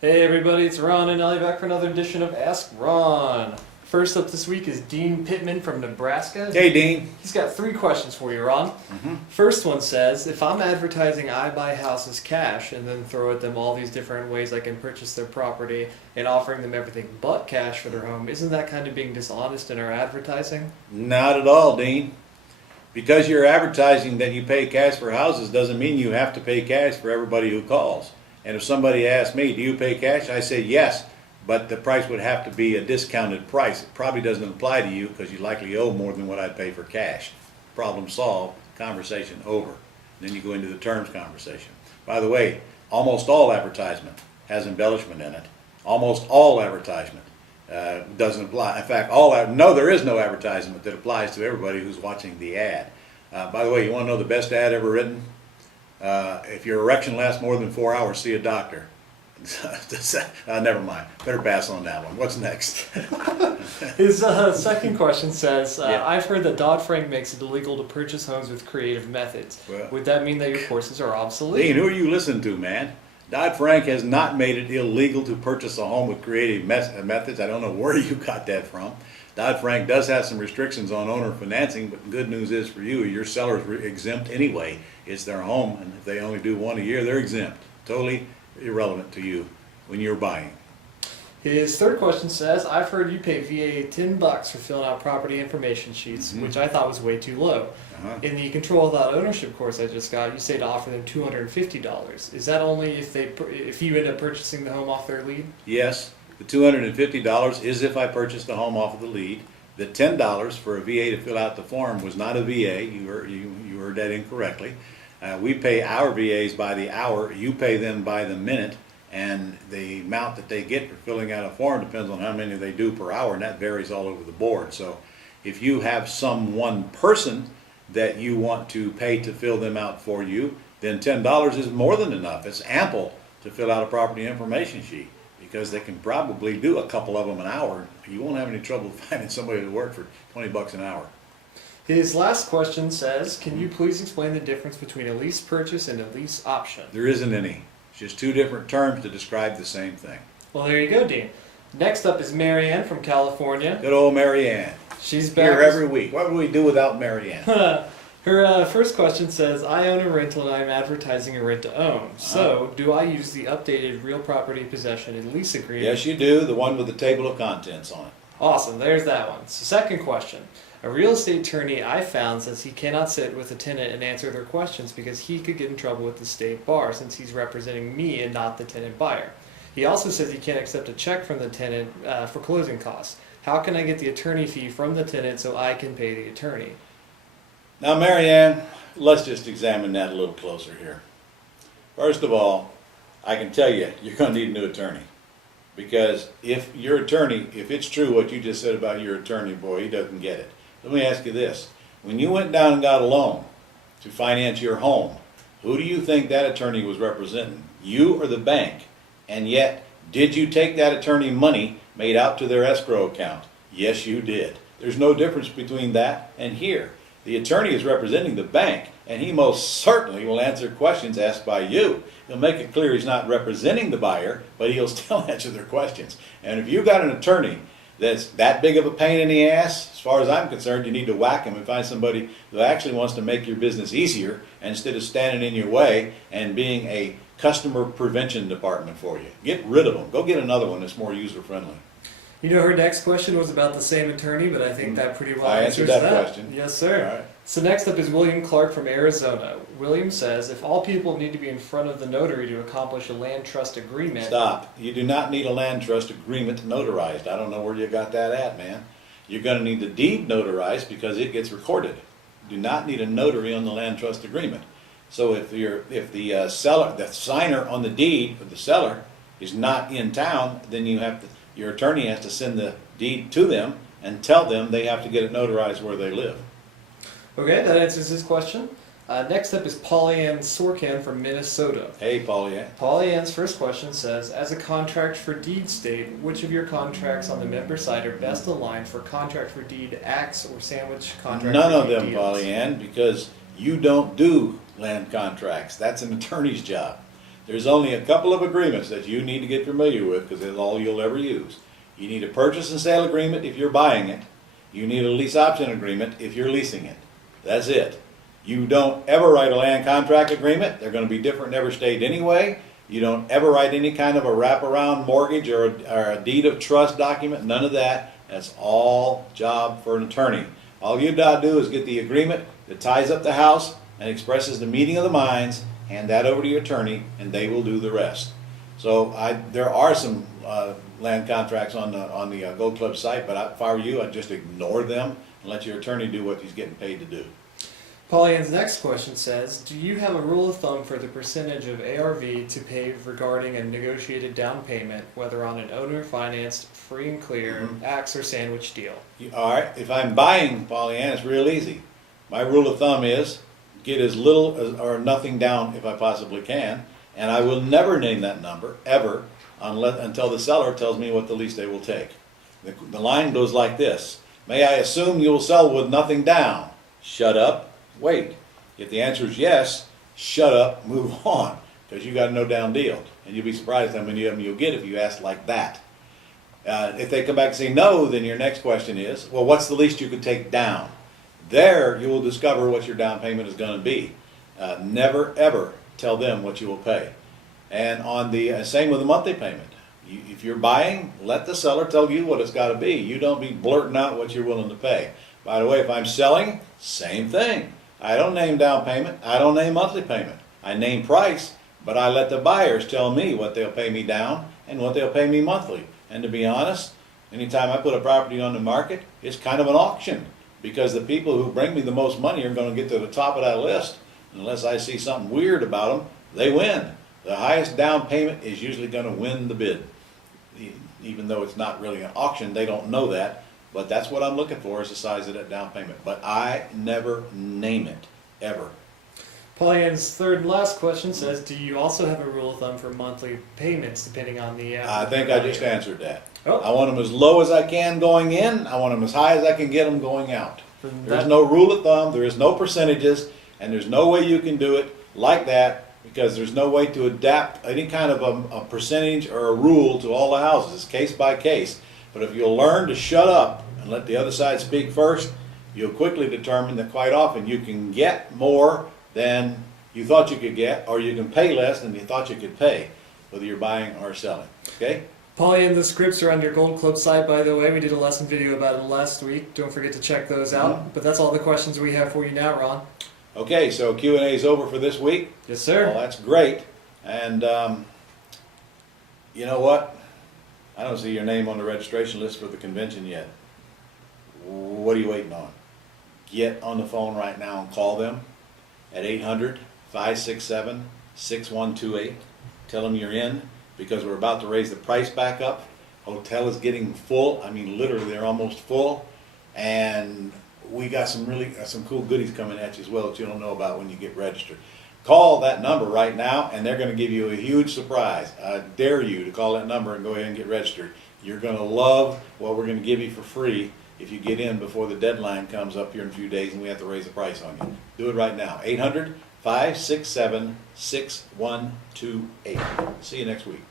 Hey everybody, it's Ron and Ellie back for another edition of Ask Ron. First up this week is Dean Pittman from Nebraska. Hey, Dean. He's got 3 questions for you, Ron. First one says, if I'm advertising I buy houses cash and then throw at them all these different ways I can purchase their property and offering them everything but cash for their home, isn't that kind of being dishonest in our advertising? Not at all, Dean. Because you're advertising that you pay cash for houses doesn't mean you have to pay cash for everybody who calls. And if somebody asks me, do you pay cash? I say yes, but the price would have to be a discounted price. It probably doesn't apply to you because you likely owe more than what I'd pay for cash. Problem solved, conversation over. And then you go into the terms conversation. By the way, almost all advertisement has embellishment in it. Almost all advertisement doesn't apply. In fact, there is no advertisement that applies to everybody who's watching the ad. By the way, you want to know the best ad ever written? If your erection lasts more than 4 hours, see a doctor. Never mind. Better pass on that one. What's next? His second question says, Yeah. I've heard that Dodd-Frank makes it illegal to purchase homes with creative methods. Well, Would that mean that your courses are obsolete? Dean, who are you listening to, man? Dodd-Frank has not made it illegal to purchase a home with creative methods. I don't know where you got that from. Dodd-Frank does have some restrictions on owner financing, but the good news is for you, your seller's exempt anyway. It's their home, and if they only do one a year, they're exempt. Totally irrelevant to you when you're buying. His third question says, I've heard you pay VA $10 for filling out property information sheets, which I thought was way too low. In the Control Without Ownership course I just got, you say to offer them $250. Is that only if you end up purchasing the home off their lead? Yes, the $250 is if I purchased the home off of the lead. The $10 for a VA to fill out the form was not a VA. You heard that incorrectly. We pay our VAs by the hour. You pay them by the minute. And the amount that they get for filling out a form depends on how many they do per hour, and that varies all over the board. So if you have some one person that you want to pay to fill them out for you, then $10 is more than enough. It's ample to fill out a property information sheet because they can probably do a couple of them an hour. You won't have any trouble finding somebody to work for $20 an hour. His last question says, can you please explain the difference between a lease purchase and a lease option? There isn't any. It's just two different terms to describe the same thing. Well, there you go, Dean. Next up is Marianne from California. Good old Marianne. She's back. Here every week. What would we do without Marianne? Her first question says, I own a rental and I'm advertising a rent-to-own. So, do I use the updated real property possession and lease agreement? Yes, you do. The one with the table of contents on it. Awesome, there's that one. So, second question. A real estate attorney I found says he cannot sit with a tenant and answer their questions because he could get in trouble with the state bar since he's representing me and not the tenant buyer. He also says he can't accept a check from the tenant for closing costs. How can I get the attorney fee from the tenant so I can pay the attorney? Now, Marianne, let's just examine that a little closer here. First of all, I can tell you, you're going to need a new attorney. Because if your attorney, if it's true what you just said about your attorney, boy, he doesn't get it. Let me ask you this. When you went down and got a loan to finance your home, who do you think that attorney was representing? You or the bank? And yet, did you take that attorney money made out to their escrow account? Yes, you did. There's no difference between that and here. The attorney is representing the bank, and he most certainly will answer questions asked by you. He'll make it clear he's not representing the buyer, but he'll still answer their questions. And if you've got an attorney that's that big of a pain in the ass, as far as I'm concerned, you need to whack him and find somebody who actually wants to make your business easier instead of standing in your way and being a customer prevention department for you. Get rid of them. Go get another one that's more user-friendly. You know, her next question was about the same attorney, but I think that pretty well I answers answered that question. Yes, sir. All right. So next up is William Clark from Arizona. William says, if all people need to be in front of the notary to accomplish a land trust agreement... Stop. You do not need a land trust agreement notarized. I don't know where you got that at, man. You're going to need the deed notarized because it gets recorded. You do not need a notary on the land trust agreement. So if the seller, the signer on the deed for the seller is not in town, then your attorney has to send the deed to them and tell them they have to get it notarized where they live. Okay, that answers his question. Next up is Pollyann Sorkin from Minnesota. Hey, Pollyann. Pollyan's first question says, as a contract for deed state, which of your contracts on the member side are best aligned for contract for deed acts or sandwich contract None for of deed them, deals? Pollyann, because you don't do land contracts. That's an attorney's job. There's only a couple of agreements that you need to get familiar with because it's all you'll ever use. You need a purchase and sale agreement if you're buying it. You need a lease option agreement if you're leasing it. That's it. You don't ever write a land contract agreement. They're going to be different in every state anyway. You don't ever write any kind of a wraparound mortgage or a deed of trust document. None of that. That's all job for an attorney. All you've got to do is get the agreement that ties up the house and expresses the meeting of the minds, hand that over to your attorney, and they will do the rest. So there are some land contracts on the Gold Club site, but if I were you, I'd just ignore them and let your attorney do what he's getting paid to do. Pollyanne's next question says, do you have a rule of thumb for the percentage of ARV to pay regarding a negotiated down payment, whether on an owner-financed, free and clear, axe or sandwich deal? All right, if I'm buying, Pollyanna, it's real easy. My rule of thumb is get as little or nothing down if I possibly can, and I will never name that number, ever, until the seller tells me what the least they will take. The line goes like this: may I assume you will sell with nothing down? Shut up. Wait. If the answer is yes, shut up, move on, because you got a no down deal. And you'll be surprised how many of them you'll get if you ask like that. If they come back and say no, then your next question is, well, what's the least you could take down? There you will discover what your down payment is going to be. Never, ever tell them what you will pay. And on the same with the monthly payment. If you're buying, let the seller tell you what it's got to be. You don't be blurting out what you're willing to pay. By the way, if I'm selling, same thing. I don't name down payment. I don't name monthly payment. I name price, but I let the buyers tell me what they'll pay me down and what they'll pay me monthly. And to be honest, anytime I put a property on the market, it's kind of an auction, because the people who bring me the most money are going to get to the top of that list. Unless I see something weird about them, they win. The highest down payment is usually going to win the bid. Even though it's not really an auction, they don't know that. But that's what I'm looking for, is the size of that down payment. But I never name it, ever. Pollyanne's third and last question says, do you also have a rule of thumb for monthly payments depending on the... I think I just answered that. Oh. I want them as low as I can going in. I want them as high as I can get them going out. There's no rule of thumb. There is no percentages. And there's no way you can do it like that, because there's no way to adapt any kind of a percentage or a rule to all the houses. It's case by case. But if you'll learn to shut up and let the other side speak first, you'll quickly determine that quite often you can get more than you thought you could get, or you can pay less than you thought you could pay, whether you're buying or selling. Okay? Pollyanne, the scripts are on your Gold Club site, by the way. We did a lesson video about it last week. Don't forget to check those out. But that's all the questions we have for you now, Ron. Okay, so Q&A is over for this week. Yes, sir. Well, that's great. And you know what? I don't see your name on the registration list for the convention yet. What are you waiting on? Get on the phone right now and call them at 800-567-6128. Tell them you're in, because we're about to raise the price back up. Hotel is getting full. I mean, literally, they're almost full. And we got some cool goodies coming at you as well that you don't know about when you get registered. Call that number right now, and they're going to give you a huge surprise. I dare you to call that number and go ahead and get registered. You're going to love what we're going to give you for free if you get in before the deadline comes up here in a few days and we have to raise the price on you. Do it right now. 800-567-6128. See you next week.